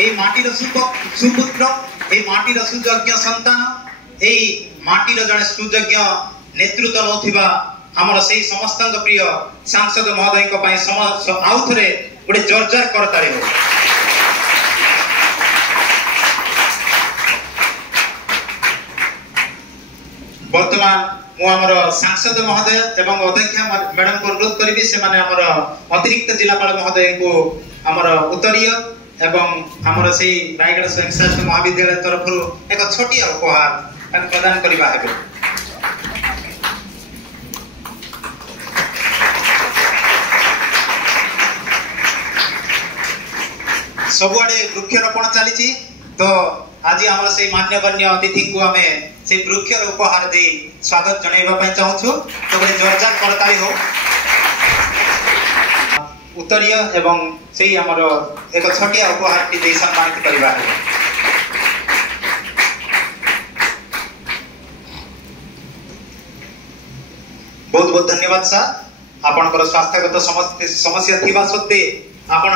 এই মাটির সুপুত্র, এই মাটির সুযোগ্য সন্তান, এই মাটির জনে সুযোগ্য নেতৃত্ব নৌথিবা আমার সেই সমস্ত প্রিয় সাংসদ মহোদয় আউ থরে গোটে জোরজার করতালি হোক। বর্তমান মু আমার সাংসদ মহোদয় এবং অধ্যক্ষা ম্যাডাম को অনুরোধ করিবি সে মানে আমার অতিরিক্ত জেলাপাল মহোদয় को আমার উত্তরীয় এবং আমার সেই রায়গড় স্বয়ংশাসিত মহাবিদ্যালয় তরফରୁ এক ছোটিয়া উপহার প্রদান করিবা হেবে। सबुआडे वृक्षरोपण चली तो आज आम से मान्यगण्य अतिथि को आम से वृक्ष उपहार दे स्वागत जनइबा चाहूँ। तो गोटे जोरदार करताली हो। उत्तरीय एवं से आमर एक छोटिया उपहार टी दे सम्मानित करबा। बहुत बहुत धन्यवाद सर। आपनकर स्वास्थ्यगत समस्या थिबा सत्वे आपण